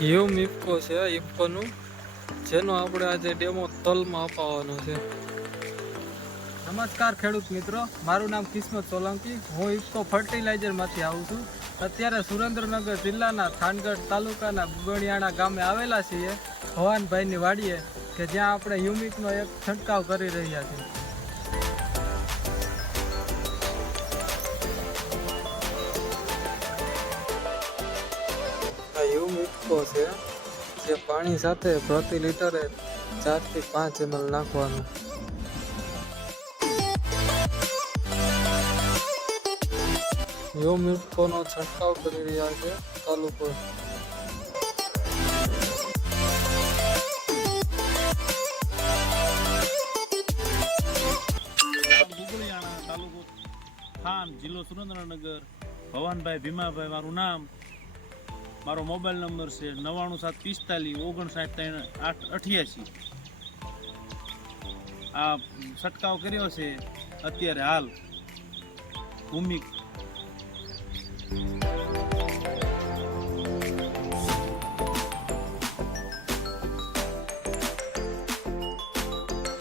Yum IFFCO છે ઇફકોનું, જેનો આપણે આજે ડેમો તલમાં અપાવવાનો છે. નમસ્કાર ખેડૂત મિત્રો, મારું નામ કિસ્મત સોલંકી. હું ઇફકો ફર્ટિલાઇઝરમાંથી આવું છું. અત્યારે સુરેન્દ્રનગર જિલ્લાના થાનગઢ તાલુકાના ગુગણિયાણા ગામે આવેલા છીએ, ભવાનભાઈની વાડીએ, કે જ્યાં આપણે યુમિકનો એક છંટકાવ કરી રહ્યા છીએ. યુમ ઇફકો છે, જે પાણી સાથે પ્રતિ લીટરે 4 થી 5 ml નાખવાનું. યુમ ઇફકોનો છંટકાવ કરી રહ્યા છે તલ ઉપર. ગુગળિયાણા તાલુકો થાન, જિલ્લો સુરેન્દ્રનગર. ભવાનભાઈ ભીમાભાઈ મારું નામ. મારો મોબાઈલ નંબર છે 99745 59 888. આ છંટકાવ કર્યો છે અત્યારે હાલ ભૂમિક